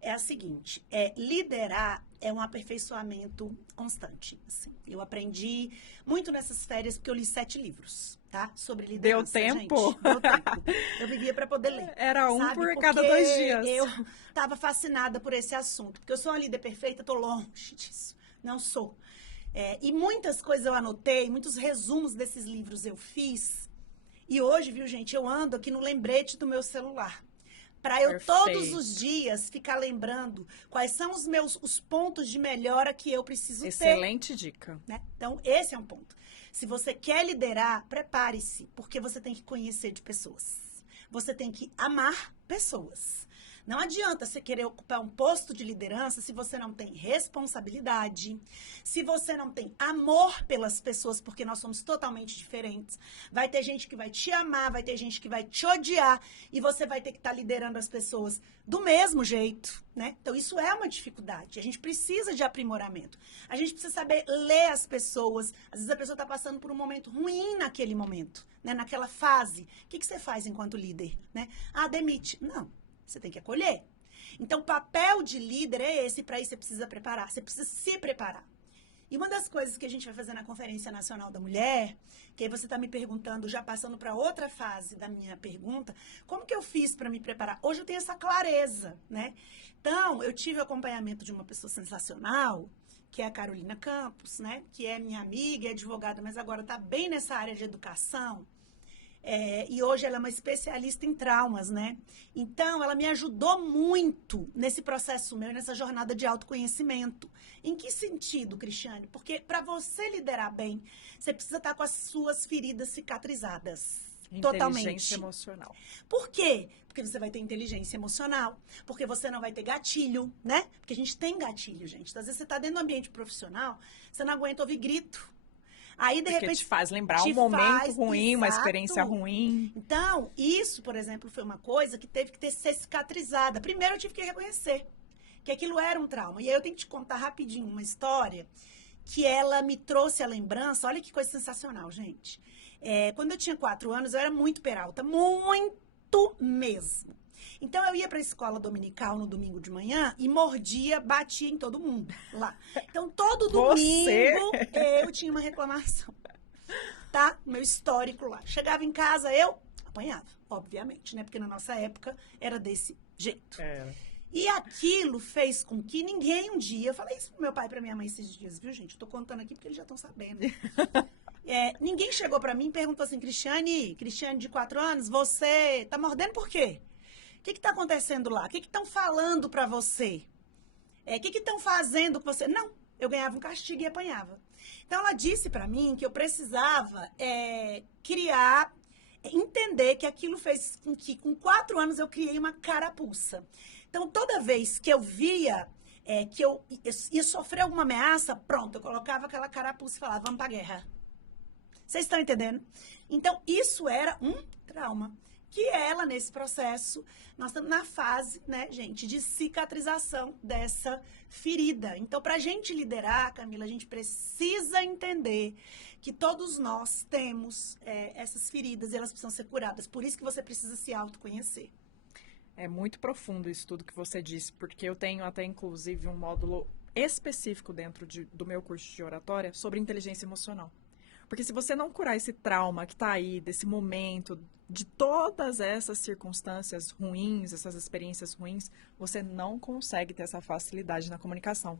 é a seguinte, liderar é um aperfeiçoamento constante. Assim. Eu aprendi muito nessas férias, porque eu li 7 livros, tá? Sobre liderança, Deu tempo? Gente. Deu tempo. Eu vivia para poder ler. Era um por Porque cada 2 dias. Eu estava fascinada por esse assunto, porque eu sou uma líder perfeita, tô longe disso. Não sou. E muitas coisas eu anotei, muitos resumos desses livros eu fiz. E hoje, viu, gente, eu ando aqui no lembrete do meu celular. Para eu todos os dias ficar lembrando quais são os pontos de melhora que eu preciso ter. Excelente dica. Né? Então, esse é um ponto. Se você quer liderar, prepare-se, porque você tem que conhecer de pessoas. Você tem que amar pessoas. Não adianta você querer ocupar um posto de liderança se você não tem responsabilidade, se você não tem amor pelas pessoas, porque nós somos totalmente diferentes. Vai ter gente que vai te amar, vai ter gente que vai te odiar, e você vai ter que estar liderando as pessoas do mesmo jeito, né? Então, isso é uma dificuldade. A gente precisa de aprimoramento. A gente precisa saber ler as pessoas. Às vezes a pessoa está passando por um momento ruim naquele momento, né? Naquela fase. O que você faz enquanto líder, né? Demite. Não. Você tem que acolher. Então, o papel de líder é esse, para isso você precisa preparar, você precisa se preparar. E uma das coisas que a gente vai fazer na Conferência Nacional da Mulher, que aí você está me perguntando, já passando para outra fase da minha pergunta, como que eu fiz para me preparar? Hoje eu tenho essa clareza, né? Então, eu tive o acompanhamento de uma pessoa sensacional, que é a Carolina Campos, né? Que é minha amiga, é advogada, mas agora está bem nessa área de educação. E hoje ela é uma especialista em traumas, né? Então, ela me ajudou muito nesse processo meu, nessa jornada de autoconhecimento. Em que sentido, Cristiane? Porque para você liderar bem, você precisa estar com as suas feridas cicatrizadas. Totalmente. Inteligência emocional. Por quê? Porque você vai ter inteligência emocional, porque você não vai ter gatilho, né? Porque a gente tem gatilho, gente. Então, às vezes você está dentro do ambiente profissional, você não aguenta ouvir grito. Aí, de repente, te faz lembrar um momento ruim, exato. Uma experiência ruim. Então, isso, por exemplo, foi uma coisa que teve que ser cicatrizada. Primeiro, eu tive que reconhecer que aquilo era um trauma. E aí eu tenho que te contar rapidinho uma história que ela me trouxe a lembrança. Olha que coisa sensacional, gente. Quando eu tinha 4 anos, eu era muito peralta. Muito mesmo. Então, eu ia para a escola dominical no domingo de manhã e batia em todo mundo lá. Então, todo domingo eu tinha uma reclamação, tá? Meu histórico lá. Chegava em casa, eu apanhava, obviamente, né? Porque na nossa época era desse jeito. E aquilo fez com que ninguém um dia... Eu falei isso pro meu pai e pra minha mãe esses dias, viu, gente? Eu tô contando aqui porque eles já estão sabendo. Ninguém chegou pra mim e perguntou assim, Cristiane de 4 anos, você tá mordendo por quê? O que está acontecendo lá? O que estão falando para você? O que estão fazendo com você? Não, eu ganhava um castigo e apanhava. Então, ela disse para mim que eu precisava entender que aquilo fez com que, com 4 anos, eu criei uma carapuça. Então, toda vez que eu via que eu ia sofrer alguma ameaça, pronto, eu colocava aquela carapuça e falava, vamos para a guerra. Vocês estão entendendo? Então, isso era um trauma. que ela, nesse processo, nós estamos na fase, né, gente, de cicatrização dessa ferida. Então, para a gente liderar, Camila, a gente precisa entender que todos nós temos essas feridas e elas precisam ser curadas. Por isso que você precisa se autoconhecer. É muito profundo isso tudo que você disse, porque eu tenho até, inclusive, um módulo específico dentro do meu curso de oratória sobre inteligência emocional. Porque se você não curar esse trauma que está aí, desse momento, de todas essas circunstâncias ruins, essas experiências ruins, você não consegue ter essa facilidade na comunicação.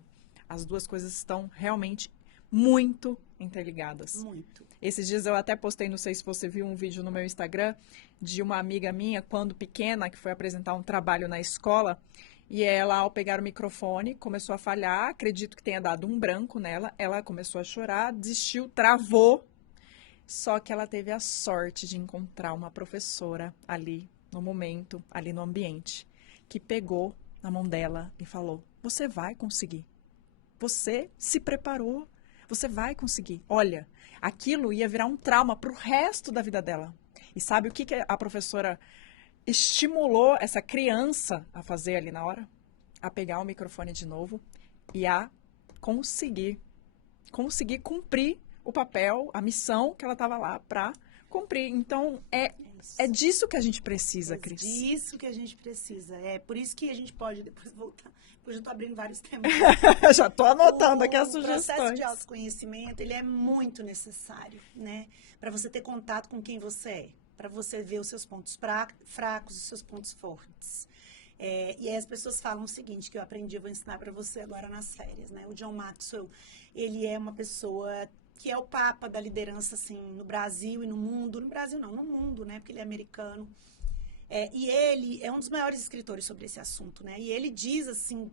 As duas coisas estão realmente muito interligadas. Muito. Esses dias eu até postei, não sei se você viu um vídeo no meu Instagram, de uma amiga minha, quando pequena, que foi apresentar um trabalho na escola, e ela, ao pegar o microfone, começou a falhar, acredito que tenha dado um branco nela, ela começou a chorar, desistiu, travou, só que ela teve a sorte de encontrar uma professora ali, no momento, ali no ambiente, que pegou na mão dela e falou, você vai conseguir, você se preparou, você vai conseguir. Olha, aquilo ia virar um trauma para o resto da vida dela. E sabe o que a professora estimulou essa criança a fazer ali na hora? A pegar o microfone de novo e a conseguir cumprir o papel, a missão que ela estava lá para cumprir. Então, é disso que a gente precisa, Cris. É disso que a gente precisa. É por isso que a gente pode depois voltar. Hoje eu estou abrindo vários temas. Já estou anotando aqui as sugestões. O processo de autoconhecimento, ele é muito necessário, né? Para você ter contato com quem você é. Para você ver os seus pontos fracos, os seus pontos fortes. E aí as pessoas falam o seguinte, que eu aprendi, eu vou ensinar para você agora nas férias, né? O John Maxwell, ele é uma pessoa que é o papa da liderança, assim, no Brasil e no mundo. No Brasil não, no mundo, né? Porque ele é americano. E ele é um dos maiores escritores sobre esse assunto, né? E ele diz, assim,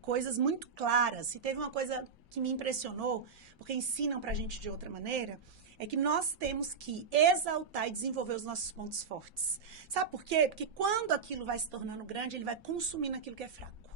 coisas muito claras. E teve uma coisa que me impressionou, porque ensinam pra gente de outra maneira, é que nós temos que exaltar e desenvolver os nossos pontos fortes. Sabe por quê? Porque quando aquilo vai se tornando grande, ele vai consumindo aquilo que é fraco.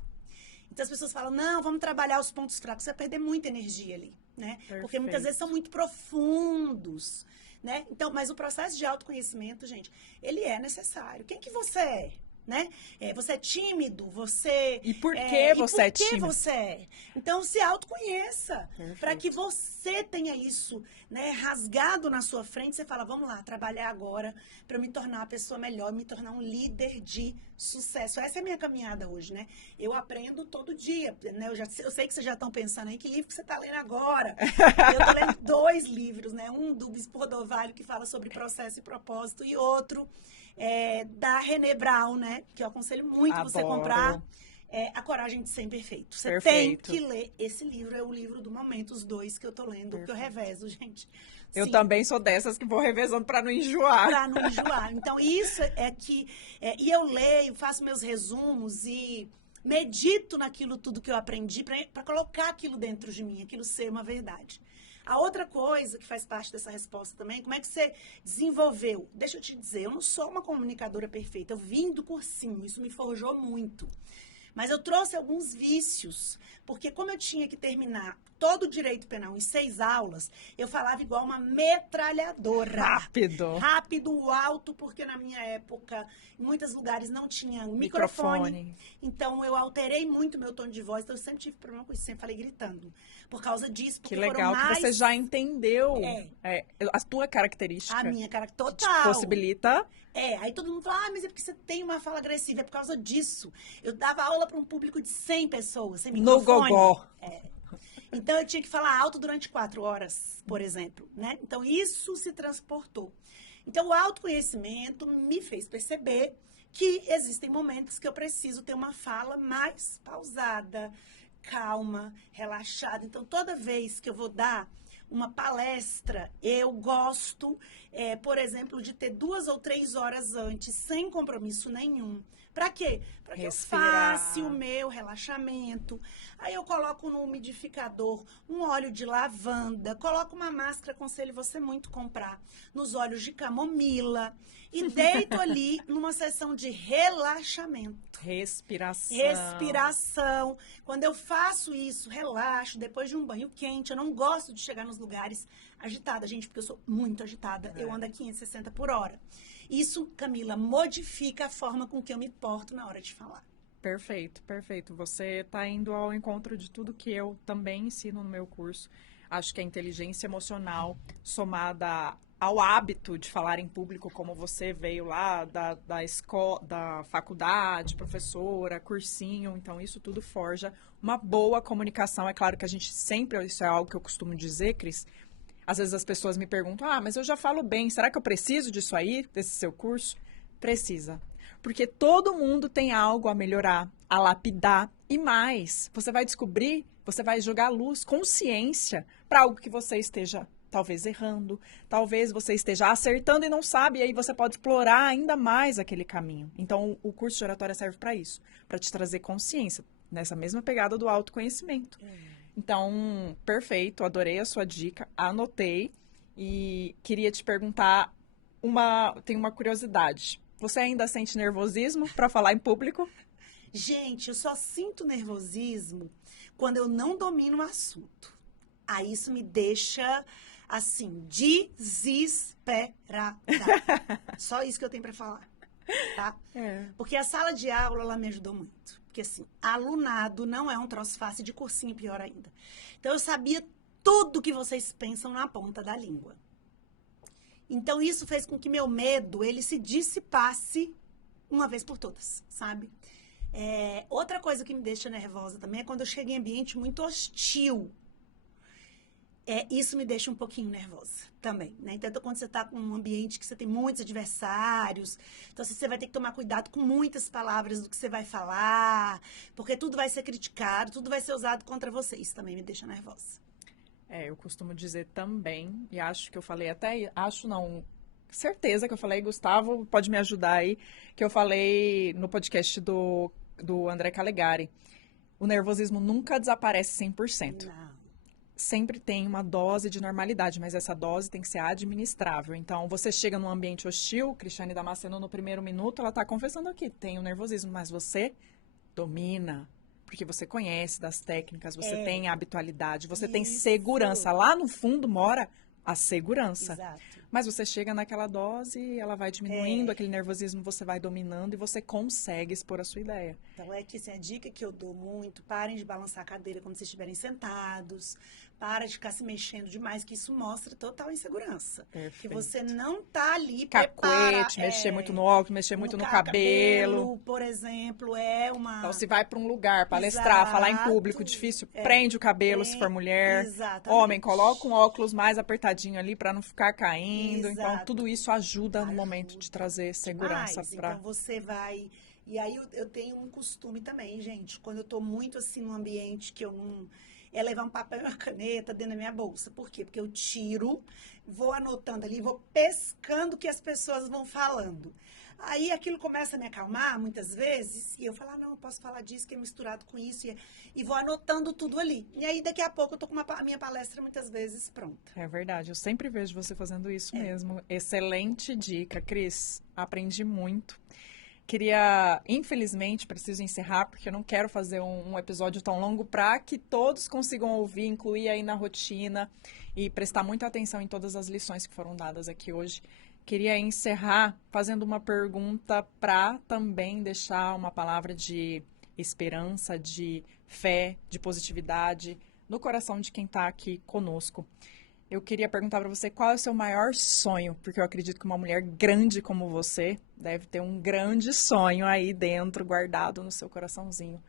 Então as pessoas falam, não, vamos trabalhar os pontos fracos, você vai perder muita energia ali, né? Perfeito. Porque muitas vezes são muito profundos, né? Então, mas o processo de autoconhecimento, gente, ele é necessário. Quem que você é? Né? Você é tímido, você... E por que você é tímido? E por que você é? Então, se autoconheça, para que você tenha isso, né, rasgado na sua frente. Você fala, vamos lá, trabalhar agora para eu me tornar uma pessoa melhor, me tornar um líder de sucesso. Essa é a minha caminhada hoje, né? Eu aprendo todo dia, né? Eu sei que vocês já estão pensando aí, que livro que você está lendo agora? Eu estou lendo 2 livros, né? Um do Bispo Rodovalho, que fala sobre processo e propósito, e outro... da René Brown, né? Que eu aconselho muito você comprar. A Coragem de Ser Imperfeito. Você tem que ler esse livro. É o livro do momento, os 2 que eu tô lendo, que eu revezo, gente. Eu também sou dessas que vou revezando para não enjoar. Para não enjoar. Então, isso é que... e eu leio, faço meus resumos e medito naquilo tudo que eu aprendi para colocar aquilo dentro de mim, aquilo ser uma verdade. A outra coisa que faz parte dessa resposta também, como é que você desenvolveu? Deixa eu te dizer, eu não sou uma comunicadora perfeita, eu vim do cursinho, isso me forjou muito. Mas eu trouxe alguns vícios, porque como eu tinha que terminar todo o direito penal em 6 aulas, eu falava igual uma metralhadora. Rápido. Rápido, alto, porque na minha época, em muitos lugares não tinha microfone. Então, eu alterei muito meu tom de voz, então eu sempre tive problema com isso, sempre falei gritando. Por causa disso, porque que legal que você já entendeu a tua característica. A minha característica total. Que te possibilita. Aí todo mundo fala, mas é porque você tem uma fala agressiva, é por causa disso. Eu dava aula para um público de 100 pessoas, sem microfone. No gogó. Então, eu tinha que falar alto durante 4 horas, por exemplo, né? Então, isso se transportou. Então, o autoconhecimento me fez perceber que existem momentos que eu preciso ter uma fala mais pausada, calma, relaxada. Então, toda vez que eu vou dar uma palestra, eu gosto, por exemplo, de ter 2 ou 3 horas antes, sem compromisso nenhum. Pra quê? Pra que eu faça o meu relaxamento. Aí eu coloco no umidificador um óleo de lavanda, coloco uma máscara, aconselho você muito comprar, nos óleos de camomila, e deito ali numa sessão de relaxamento. Respiração. Quando eu faço isso, relaxo, depois de um banho quente. Eu não gosto de chegar nos lugares agitada, gente, porque eu sou muito agitada. Eu ando a 560 por hora. Isso, Camila, modifica a forma com que eu me porto na hora de falar. Perfeito, perfeito. Você está indo ao encontro de tudo que eu também ensino no meu curso. Acho que a inteligência emocional somada ao hábito de falar em público, como você veio lá da escola, da faculdade, professora, cursinho, então isso tudo forja uma boa comunicação. É claro que a gente sempre, isso é algo que eu costumo dizer, Cris, às vezes as pessoas me perguntam, mas eu já falo bem, será que eu preciso disso aí, desse seu curso? Precisa. Porque todo mundo tem algo a melhorar, a lapidar e mais. Você vai descobrir, você vai jogar luz, consciência para algo que você esteja talvez errando, talvez você esteja acertando e não sabe, e aí você pode explorar ainda mais aquele caminho. Então, o curso de oratória serve para isso, para te trazer consciência, nessa mesma pegada do autoconhecimento. Então, perfeito, adorei a sua dica, anotei e queria te perguntar, tenho uma curiosidade. Você ainda sente nervosismo para falar em público? Gente, eu só sinto nervosismo quando eu não domino o assunto. Aí isso me deixa, assim, desesperada. Só isso que eu tenho para falar, tá? Porque a sala de aula, ela me ajudou muito. Porque, assim, alunado não é um troço fácil, de cursinho pior ainda. Então, eu sabia tudo que vocês pensam na ponta da língua. Então, isso fez com que meu medo, ele se dissipasse uma vez por todas, sabe? Outra coisa que me deixa nervosa também é quando eu chego em ambiente muito hostil. Isso me deixa um pouquinho nervosa também, né? Então, quando você está com um ambiente que você tem muitos adversários, então assim, você vai ter que tomar cuidado com muitas palavras do que você vai falar, porque tudo vai ser criticado, tudo vai ser usado contra você. Isso também me deixa nervosa. Eu costumo dizer também, e acho que eu falei até, acho não, certeza que eu falei, Gustavo, pode me ajudar aí, que eu falei no podcast do André Calegari. O nervosismo nunca desaparece 100%. Não. Sempre tem uma dose de normalidade, mas essa dose tem que ser administrável. Então, você chega num ambiente hostil, Cristiane Damasceno, no primeiro minuto, ela está confessando aqui, tem o nervosismo, mas você domina. Porque você conhece das técnicas, você tem a habitualidade, você tem segurança. Lá no fundo mora a segurança. Exato. Mas você chega naquela dose, ela vai diminuindo, aquele nervosismo você vai dominando e você consegue expor a sua ideia. Então, que assim, a dica que eu dou muito, parem de balançar a cadeira quando vocês estiverem sentados, para de ficar se mexendo demais, que isso mostra total insegurança. Perfeito. Que você não tá ali Cacuete, mexer muito no óculos, mexer muito no cabelo. Por exemplo, é uma... Então, se vai para um lugar, palestrar, falar em público, difícil, prende o cabelo se for mulher. Exatamente. Homem, coloca um óculos mais apertadinho ali para não ficar caindo. Exato. Então, tudo isso ajuda no momento de trazer segurança para... Então, você vai... E aí, eu tenho um costume também, gente, quando eu tô muito, assim, num ambiente que eu não... É levar um papel e uma caneta dentro da minha bolsa. Por quê? Porque eu tiro, vou anotando ali, vou pescando o que as pessoas vão falando. Aí aquilo começa a me acalmar muitas vezes, e eu falo, não, eu posso falar disso, que é misturado com isso, e vou anotando tudo ali. E aí, daqui a pouco, eu tô com a minha palestra muitas vezes pronta. É verdade, eu sempre vejo você fazendo isso mesmo. Excelente dica, Cris. Aprendi muito. Queria, infelizmente, preciso encerrar, porque eu não quero fazer um episódio tão longo para que todos consigam ouvir, incluir aí na rotina e prestar muita atenção em todas as lições que foram dadas aqui hoje. Queria encerrar fazendo uma pergunta para também deixar uma palavra de esperança, de fé, de positividade no coração de quem está aqui conosco. Eu queria perguntar para você qual é o seu maior sonho, porque eu acredito que uma mulher grande como você deve ter um grande sonho aí dentro, guardado no seu coraçãozinho.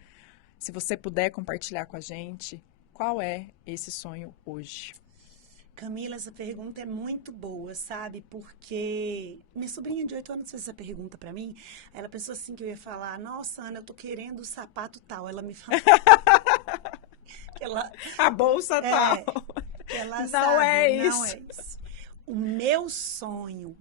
Se você puder compartilhar com a gente, qual é esse sonho hoje? Camila, essa pergunta é muito boa, sabe? Porque minha sobrinha de 8 anos fez essa pergunta pra mim. Ela pensou assim que eu ia falar, nossa, Ana, eu tô querendo o sapato tal. Ela me falou... A bolsa tal. Ela não sabe, é não é isso. O meu sonho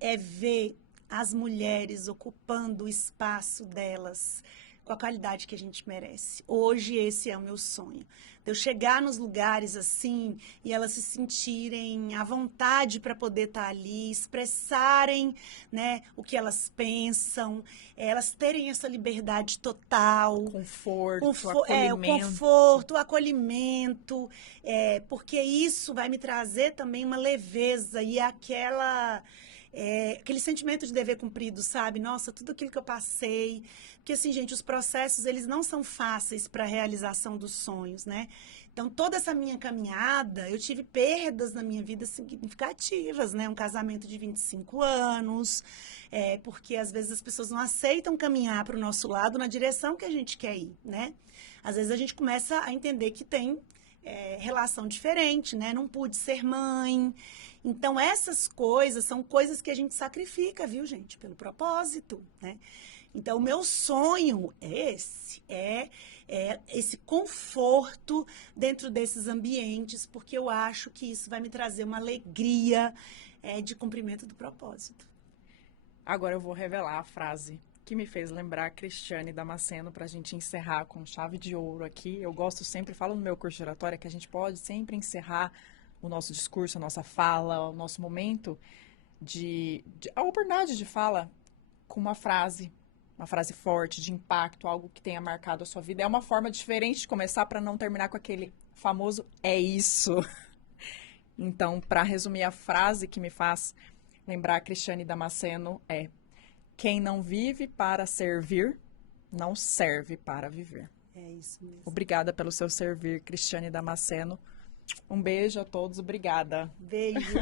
é ver as mulheres ocupando o espaço delas com a qualidade que a gente merece. Hoje esse é o meu sonho. De eu chegar nos lugares assim e elas se sentirem à vontade para poder estar ali, expressarem, né, o que elas pensam, elas terem essa liberdade total. Conforto, acolhimento, porque isso vai me trazer também uma leveza e aquela... aquele sentimento de dever cumprido, sabe? Nossa, tudo aquilo que eu passei. Porque, assim, gente, os processos, eles não são fáceis para a realização dos sonhos, né? Então, toda essa minha caminhada, eu tive perdas na minha vida significativas, né? Um casamento de 25 anos, porque às vezes as pessoas não aceitam caminhar para o nosso lado na direção que a gente quer ir, né? Às vezes a gente começa a entender que tem relação diferente, né? Não pude ser mãe. Então, essas coisas são coisas que a gente sacrifica, viu, gente? Pelo propósito, né? Então, o meu sonho é esse conforto dentro desses ambientes, porque eu acho que isso vai me trazer uma alegria de cumprimento do propósito. Agora eu vou revelar a frase que me fez lembrar a Cristiane Damasceno para a gente encerrar com chave de ouro aqui. Eu gosto sempre, falo no meu curso de oratória, que a gente pode sempre encerrar o nosso discurso, a nossa fala, o nosso momento a oportunidade de fala com uma frase forte, de impacto, algo que tenha marcado a sua vida. É uma forma diferente de começar para não terminar com aquele famoso "é isso". Então, para resumir a frase que me faz lembrar a Cristiane Damasceno é: quem não vive para servir, não serve para viver. É isso mesmo. Obrigada pelo seu servir, Cristiane Damasceno. Um beijo a todos, obrigada. Beijo.